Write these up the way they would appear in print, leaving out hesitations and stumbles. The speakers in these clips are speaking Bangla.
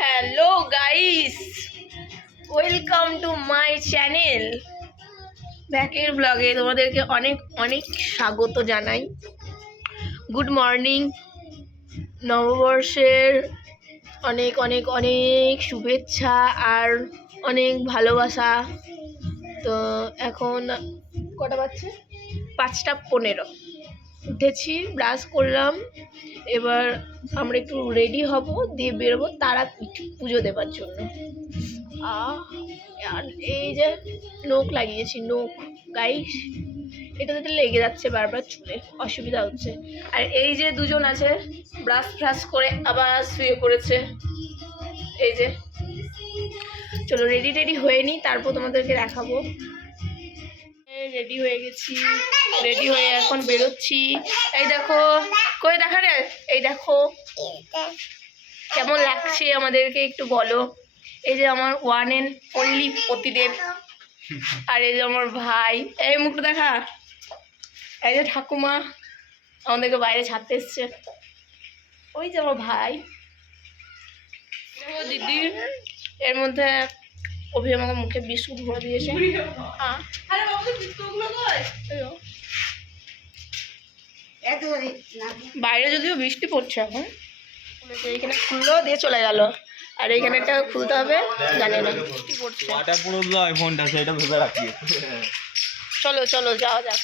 Hello guys, welcome to my channel ব্যাকের ব্লগে তোমাদেরকে অনেক অনেক স্বাগত জানাই। গুড মর্নিং, নববর্ষের অনেক অনেক অনেক শুভেচ্ছা আর অনেক ভালোবাসা। তো এখন কটা বাজছে? 5:15। উঠেছি, ব্রাশ করলাম, এবার আমরা একটু রেডি হব, দিয়ে বেরোবো তারাপীঠ পুজো দেবার জন্য। আর এই যে নোখ লাগিয়েছি, নোখ গাইস, এটাতে লেগে যাচ্ছে বারবার, চুলে অসুবিধা হচ্ছে। আর এই যে দুজন আছে ব্রাশ ফ্রাশ করে আবার শুয়ে পড়েছে। এই যে, চলো রেডি টেডি হয়ে নি, তারপর তোমাদেরকে দেখাবো। রেডি হয়ে গেছি, রেডি হয়ে এখন বেরোচ্ছি। এই দেখো, কই দেখা রে, এই দেখো কেমন লাগছে আমাদেরকে একটু বলো। এই যে আমার ওয়ান এন্ড অনলি পতিদেব, আর এই যে আমার ভাই, এই মুখটা দেখা। এই যে ঠাকুমা আমাদেরকে বাইরে ছাড়তে এসছে। ওই যে আমার ভাই, দিদি। এর মধ্যে অভি আমাকে মুখে বিস্কুট ভরে দিয়েছে। বাইরে যদিও বৃষ্টি পড়ছে এখন, এইখানে খুললো দিয়ে চলে গেল, আর এইখানে একটা খুলতে হবে, জানি না বৃষ্টি পড়ছে। চলো চলো যাওয়া যাক।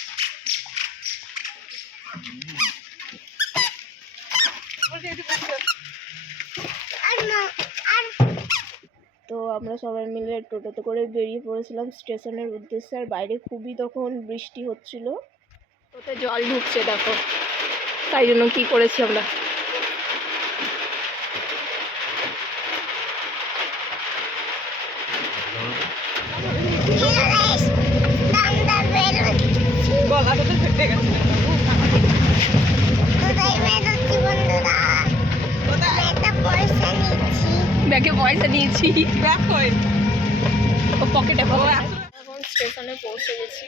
তো আমরা সবাই মিলে টোটোতে করে বেরিয়ে পড়েছিলাম স্টেশনের উদ্দেশ্যে। আর বাইরে খুবই তখন বৃষ্টি হচ্ছিল, ওতে জল ঢুকছে দেখো, তাই জন্য কি করেছি আমরা, ব্যাগে পয়সা নিয়েছি, ব্যাগ কই, ও পকেটে। এখন স্টেশনে পৌঁছে গেছি,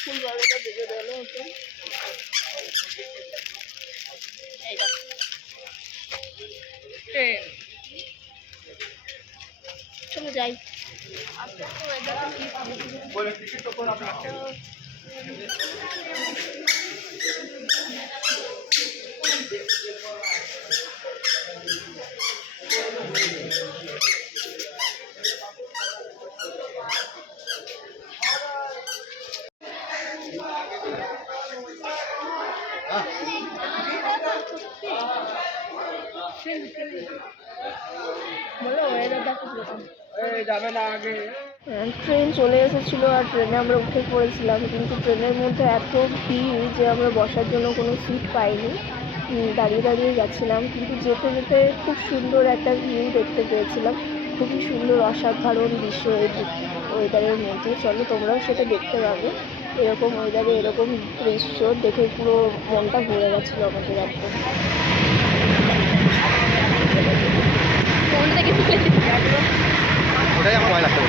ফুল বারোটা বেজে গেল। ওকে, এই দেখো ট্রেন, চলো যাই। ট্রেন চলে এসেছিলো আর ট্রেনে আমরা উঠে পড়েছিলাম, কিন্তু ট্রেনের মধ্যে এত ভিড় যে আমরা বসার জন্য কোনো সিট পাইনি, দাঁড়িয়ে দাঁড়িয়ে যাচ্ছিলাম। কিন্তু যেতে যেতে খুব সুন্দর একটা ভিউ দেখতে পেয়েছিলাম, খুবই সুন্দর অসাধারণ দৃশ্য এই ওয়েদারের মধ্যে। চলো তোমরাও সেটা দেখতে পাবে, এরকম ওয়েদারে এরকম দৃশ্য দেখে পুরো মনটা ভরে গেছিলো আমাদের একদম। ওটাই আমার ভয় লাগতো।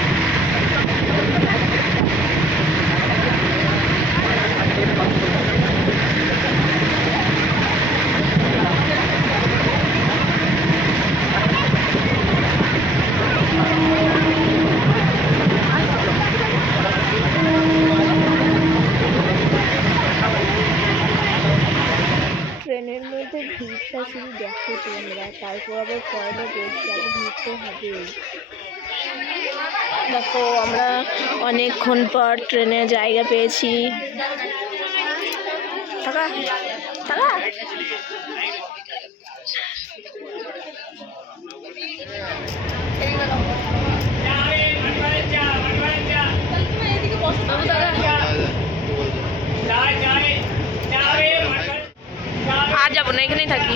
ট্রেনের মধ্যে ভিড়টা শুধু দেখো তোমরা, তারপর আবার পয়লা বৈশাখ, ভিড় তো হবেই। দেখো আমরা অনেকক্ষণ পর ট্রেনে জায়গা পেয়েছি। থাকা থাকা, আর যাবো না, এখানেই থাকি।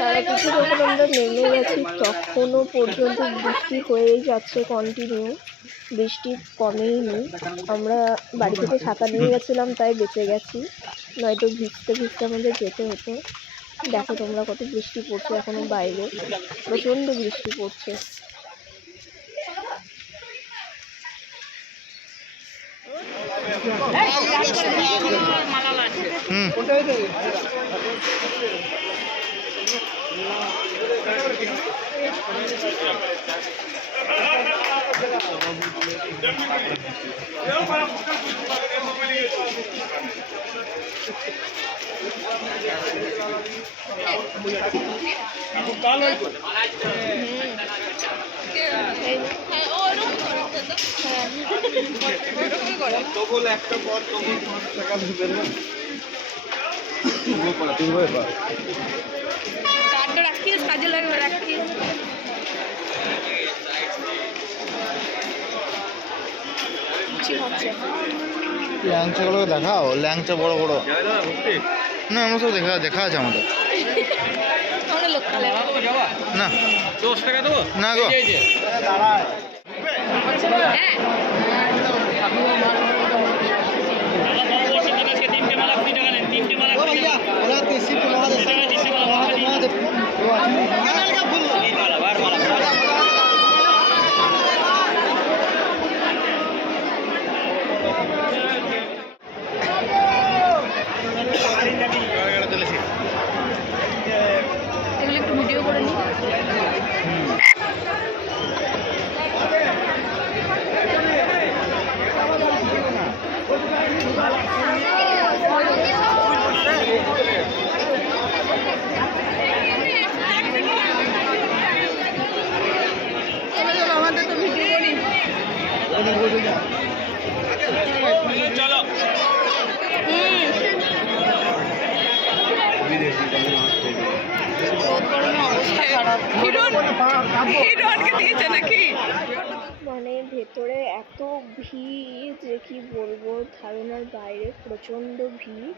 তারা কিছু যখন আমরা নেমে গেছি তখনও পর্যন্ত বৃষ্টি হয়েই যাচ্ছে কন্টিনিউ, বৃষ্টি কমেইনি। আমরা বাড়ি থেকে ছাতা নিয়ে গেছিলাম তাই বেঁচে গেছি, নয়তো ভিজতে ভিজতে আমাদের যেতে হতো। দেখো তোমরা কত বৃষ্টি পড়ছে এখনো, বাইরে প্রচণ্ড বৃষ্টি পড়ছে। কার্ডটা রাখিস, কাজে লাগবে, রাখিস। ল্যাংচাগুলো দেখাও, ল্যাংচা বড় বড়। না আমরা সব দেখা আছে আমাদের। না 10 টাকা দেবো না গো, তিনটে মালা 20 টাকা নেন, তিনটে মালা এগুলো একটু ভিডিও করে নিই। আমাদের তো ভিডিও করি। চলো মানে ভেতরে এত ভিড় যে কি বলবো, ধারণার বাইরে, প্রচণ্ড ভিড়,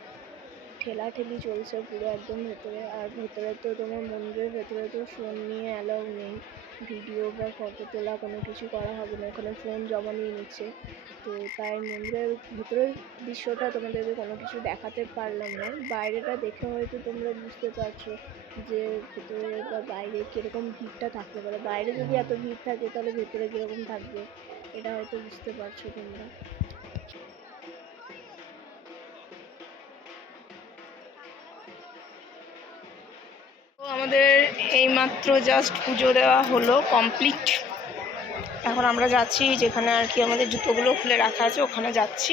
ঠেলাঠেলি চলছে পুরো একদম ভেতরে। আর ভেতরে তো তোমার মন্দিরের ভেতরে তো ফোন নিয়ে অ্যালাউ নেই, ভিডিও বা ফটো তোলা কোনো কিছু করা হবে না, ওখানে ফোন জমা নিয়ে নিচ্ছে। তো তাই মন্দিরের ভেতরের দৃশ্যটা তোমাদেরকে কোনো কিছু দেখাতে পারলাম না। বাইরেটা দেখে হয়তো তোমরা বুঝতে পারছো যে ভেতরে বা বাইরে কীরকম ভিড়টা থাকতে পারে। বাইরে যদি এত ভিড় থাকে তাহলে ভেতরে কীরকম থাকবে এটা হয়তো বুঝতে পারছো তোমরা। তো আমাদের এইমাত্র জাস্ট পুজো দেওয়া হলো, কমপ্লিট। এখন আমরা যাচ্ছি যেখানে আর কি আমাদের জুতোগুলো খুলে রাখা আছে, ওখানে যাচ্ছি।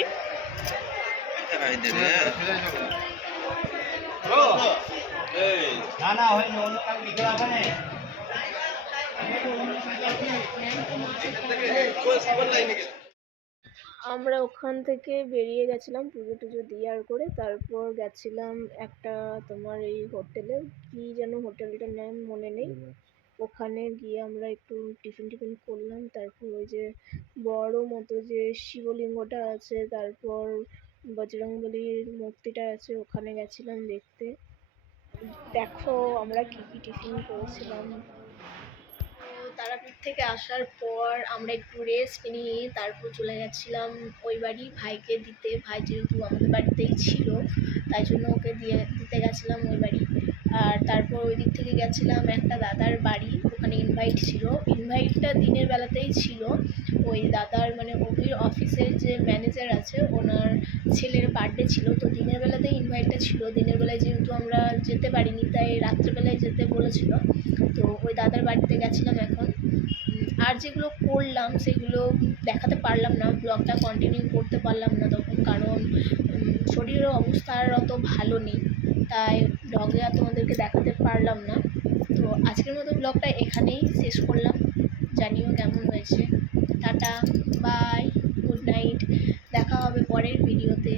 আমরা ওখান থেকে বেরিয়ে গেছিলাম পুজো টুজো দেওয়ার করে, তারপর গেছিলাম একটা তোমার এই হোটেলে, কি যেন হোটেলটার নাম মনে নেই। ওখানে গিয়ে আমরা একটু টিফিন করলাম, তারপর ওই যে বড় মতো যে শিবলিঙ্গটা আছে, তারপর বজরংবলীর মূর্তিটা আছে, ওখানে গেছিলাম দেখতে। দেখো আমরা কি টিফিন করেছিলাম। তারাপীঠ থেকে আসার পর আমরা একটু রেস্ট নিয়ে তারপর চলে গেছিলাম ওই বাড়ি ভাইকে দিতে। ভাই যেহেতু আমাদের বাড়িতেই ছিল তাই জন্য ওকে দিতে গেছিলাম ওই বাড়ি। আর তারপর ওই দিক থেকে গেছিলাম একটা দাদার বাড়ি, ওখানে ইনভাইট ছিল। ইনভাইটটা দিনের বেলাতেই ছিল। ওই দাদার মানে ওই অফিসের যে ম্যানেজার আছে ওনার ছেলের বার্থডে ছিল, তো দিনের বেলাতেই ইনভাইটটা ছিল। দিনের বেলায় যেহেতু আমরা যেতে পারিনি তাই রাত্রেবেলায় যেতে বলেছিল, তো ওই দাদার বাড়িতে গেছিলাম এখন। আর যেগুলো করলাম সেগুলো দেখাতে পারলাম না, ব্লগটা কন্টিনিউ করতে পারলাম না তখন, কারণ শরীরের অবস্থা আর অত ভালো নেই, তাই ব্লগে আর তোমাদেরকে দেখাতে পারলাম না। তো আজকের মতো ব্লগটা এখানেই শেষ করলাম, জানিও কেমন হয়েছে। টাটা, বাই, গুড নাইট, দেখা হবে পরের ভিডিওতে।